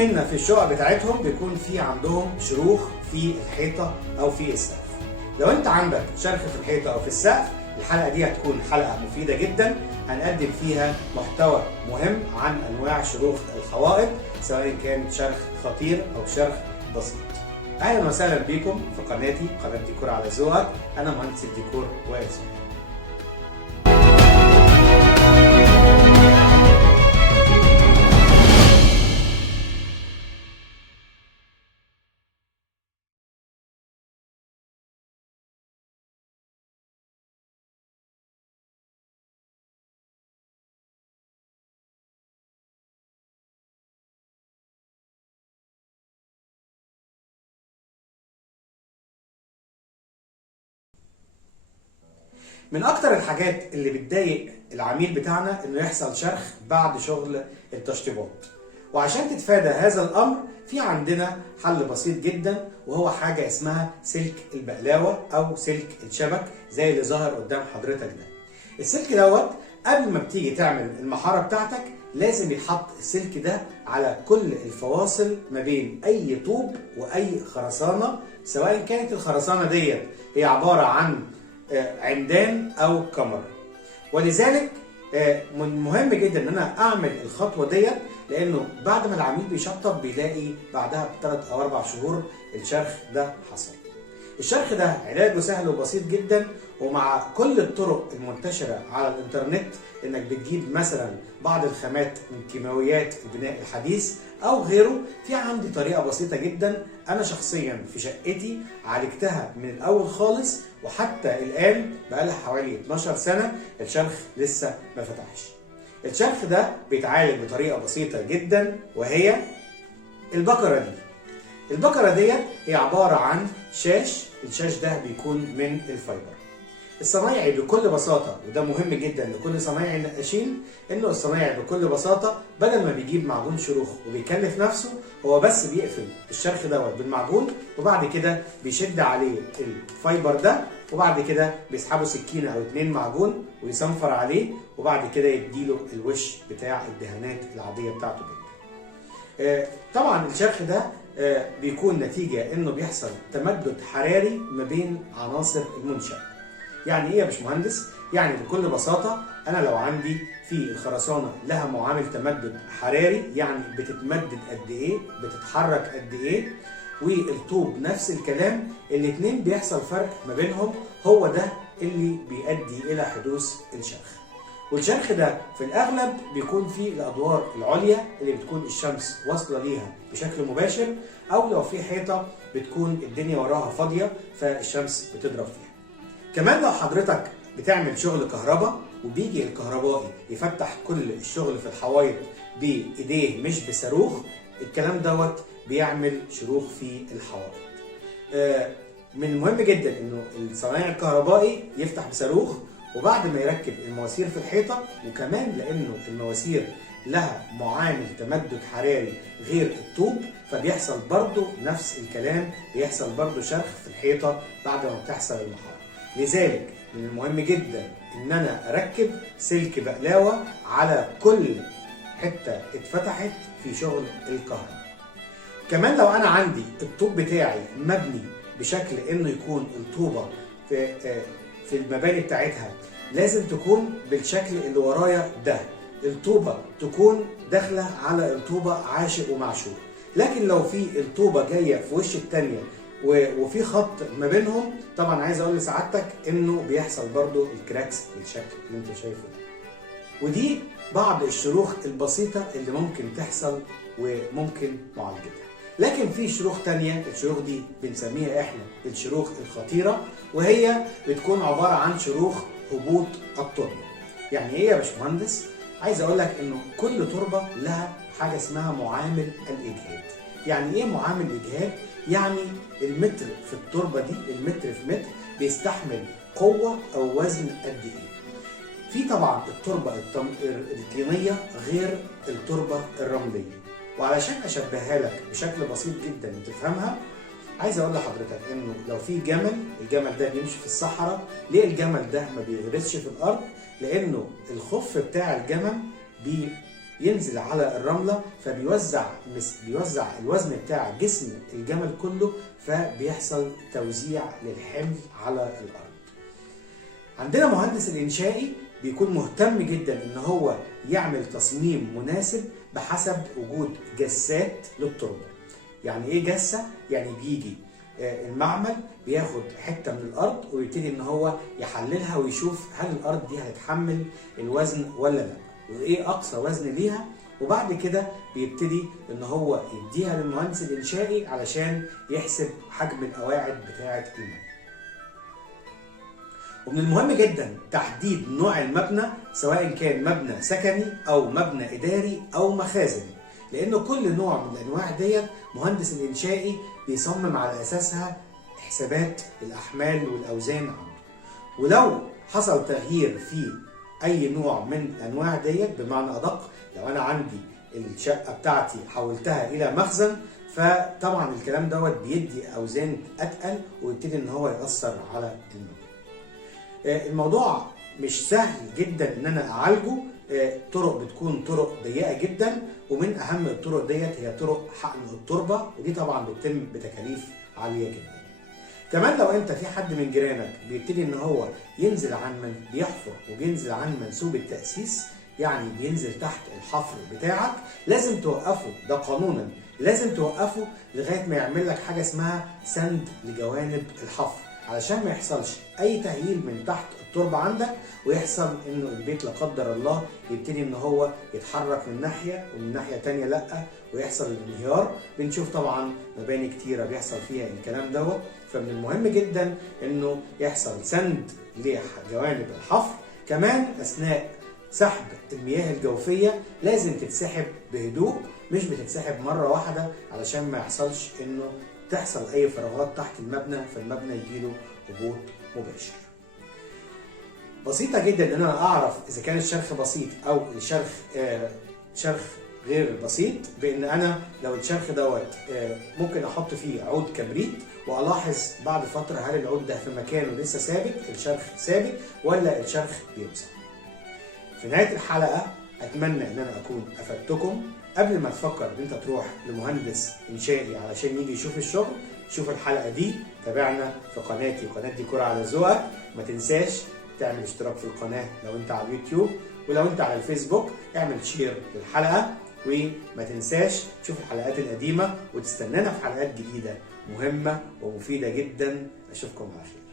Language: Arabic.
منا في الشقق بتاعتهم بيكون في عندهم شروخ في الحيطه او في السقف. لو انت عندك شرخ في الحيطه او في السقف، الحلقه دي هتكون حلقه مفيده جدا، هنقدم فيها محتوى مهم عن انواع شروخ الحوائط، سواء كان شرخ خطير او شرخ بسيط. اهلا وسهلا بكم في قناتي، قناه ديكور على ذوقك. انا مهندس الديكور وائل سليمان. من اكتر الحاجات اللي بتضايق العميل بتاعنا انه يحصل شرخ بعد شغل التشطيبات، وعشان تتفادى هذا الامر في عندنا حل بسيط جدا، وهو حاجه اسمها سلك البقلاوه او سلك الشبك زي اللي ظاهر قدام حضرتك ده. السلك دوت قبل ما بتيجي تعمل المحاره بتاعتك لازم يتحط السلك ده على كل الفواصل ما بين اي طوب واي خرسانه، سواء كانت الخرسانه ديت هي عباره عن عمدان او كمر. ولذلك من مهم جدا ان انا اعمل الخطوه ديت، لانه بعد ما العميل بيشطب بيلاقي بعدها ب3 أو 4 شهور الشرخ ده حصل. الشرخ ده علاجه سهل وبسيط جدا، ومع كل الطرق المنتشره على الانترنت انك بتجيب مثلا بعض الخامات من كيماويات البناء الحديث او غيره، في عندي طريقه بسيطه جدا انا شخصيا في شقتي عالجتها من الاول خالص، وحتى الان بقالها حوالي 12 سنه الشرخ لسه ما فتحش. الشرخ ده بيتعالج بطريقه بسيطه جدا، وهي البكره دي. البكره ديت هي عباره عن شاش، الشاش ده بيكون من الفايبر. الصنايعي بكل بساطه، وده مهم جدا لكل صنايعي النقاشين، انه الصنايعي بكل بساطه بدل ما بيجيب معجون شروخ وبيكلف نفسه، هو بس بيقفل الشرخ دوت بالمعجون، وبعد كده بيشد عليه الفايبر ده، وبعد كده بيسحبه سكينه او 2 معجون ويصنفر عليه، وبعد كده يديله الوش بتاع الدهانات العاديه بتاعته جدا. طبعا الشرخ ده بيكون نتيجه انه بيحصل تمدد حراري ما بين عناصر المنشأ. يعني ايه يا باشمهندس؟ يعني بكل بساطه انا لو عندي في الخرسانه لها معامل تمدد حراري، يعني بتتمدد قد ايه، بتتحرك قد ايه، والطوب نفس الكلام، الاثنين بيحصل فرق ما بينهم، هو ده اللي بيؤدي الى حدوث الشرخ. والشرخ ده في الاغلب بيكون في الادوار العليا اللي بتكون الشمس واصله ليها بشكل مباشر، او لو في حيطه بتكون الدنيا وراها فاضيه فالشمس بتضرب فيها. كمان لو حضرتك بتعمل شغل كهرباء وبيجي الكهربائي يفتح كل الشغل في الحوايط بايديه مش بصاروخ، الكلام دوت بيعمل شروخ في الحوائط. من المهم جدا انه الصنايعي الكهربائي يفتح بصاروخ، وبعد ما يركب المواسير في الحيطه، وكمان لانه المواسير لها معامل تمدد حراري غير الطوب، فبيحصل برضو نفس الكلام، بيحصل برضو شرخ في الحيطه بعد ما بتحصل المحاره. لذلك من المهم جدا ان انا اركب سلك بقلاوه على كل حته اتفتحت في شغل الكهرباء. كمان لو انا عندي الطوب بتاعي مبني بشكل انه يكون الطوبه في المباني بتاعتها لازم تكون بالشكل اللي ورايا ده، الطوبه تكون داخله على الطوبه عاشق ومعشوق. لكن لو في الطوبه جايه في وش الثانيه وفي خط ما بينهم، طبعا عايز اقول لسعادتك انه بيحصل برضو الكراكس بالشكل اللي انت شايفه ده. ودي بعض الشروخ البسيطه اللي ممكن تحصل وممكن معالجتها. لكن في شروخ تانية، الشروخ دي بنسميها احنا الشروخ الخطيره، وهي بتكون عباره عن شروخ هبوط التربه. يعني ايه يا باشمهندس؟ عايز اقول لك انه كل تربه لها حاجه اسمها معامل الاجهاد. يعني ايه معامل الاجهاد؟ يعني المتر في التربه دي، المتر في متر بيستحمل قوه او وزن قد ايه. في طبعا التربه الطينيه غير التربه الرمليه، وعلشان اشبهها لك بشكل بسيط جدا وتفهمها، عايز اقول لحضرتك انه لو في جمل، الجمل ده بيمشي في الصحراء. ليه الجمل ده ما بيغرسش في الارض؟ لانه الخف بتاع الجمل ينزل على الرملة فبيوزع الوزن بتاع جسم الجمل كله، فبيحصل توزيع للحمل على الأرض. عندنا مهندس الإنشائي بيكون مهتم جدا ان هو يعمل تصميم مناسب بحسب وجود جسات للتربة. يعني ايه جسة؟ يعني بيجي المعمل بياخد حتة من الأرض ويبتدي ان هو يحللها ويشوف هل الأرض دي هتتحمل الوزن ولا لا، وايه أقصى وزن ليها، وبعد كده بيبتدي ان هو يديها للمهندس الإنشائي علشان يحسب حجم القواعد بتاعة المبنى. ومن المهم جدا تحديد نوع المبنى، سواء كان مبنى سكني او مبنى اداري او مخازني، لان كل نوع من الانواع ديت مهندس الانشائي بيصمم على اساسها حسابات الاحمال والاوزان عنده. ولو حصل تغيير في اي نوع من الانواع ديت، بمعنى ادق لو انا عندي الشقه بتاعتي حولتها الى مخزن، فطبعا الكلام دوت بيدي اوزان اتقل ويبتدي ان هو ياثر على المبنى. الموضوع مش سهل جدا ان انا اعالجه. طرق بتكون طرق ضيقه جدا، ومن اهم الطرق ديت هي طرق حقن التربه، ودي طبعا بتتم بتكاليف عاليه جدا. كمان لو انت في حد من جيرانك بيبتدي ان هو ينزل عن بيحفر وبينزل عن منسوب التاسيس، يعني بينزل تحت الحفر بتاعك، لازم توقفه، ده قانونا لازم توقفه لغايه ما يعمل لك حاجه اسمها سند لجوانب الحفر، علشان ما يحصلش اي تهييل من تحت التربه عندك، ويحصل انه البيت لا قدر الله يبتدي ان هو يتحرك من ناحيه ومن ناحيه ثانيه لا، ويحصل الانهيار. بنشوف طبعا مباني كتيره بيحصل فيها الكلام دوت. فمن المهم جدا انه يحصل سند لجوانب الحفر. كمان اثناء سحب المياه الجوفيه لازم تتسحب بهدوء، مش بتتسحب مره واحده، علشان ما يحصلش انه تحصل اي فراغات تحت المبنى فالمبنى يجيله هبوط مباشر. بسيطه جدا ان انا اعرف اذا كان الشرخ بسيط او الشرخ شرخ غير بسيط، بان انا لو الشرخ دوت ممكن احط فيه عود كبريت والاحظ بعد فتره هل العود ده في مكانه لسه ثابت، الشرخ ثابت ولا الشرخ بيوسع. في نهايه الحلقه اتمنى ان انا اكون افدتكم. قبل ما تفكر ان انت تروح لمهندس انشائي علشان يجي يشوف الشغل، شوف الحلقه دي، تابعنا في قناتي قناه ديكور على ذوقك. ما تنساش تعمل اشتراك في القناه لو انت على اليوتيوب، ولو انت على الفيسبوك اعمل شير للحلقه، وما تنساش تشوف الحلقات القديمه وتستنانا في حلقات جديده مهمه ومفيده جدا. اشوفكم على خير.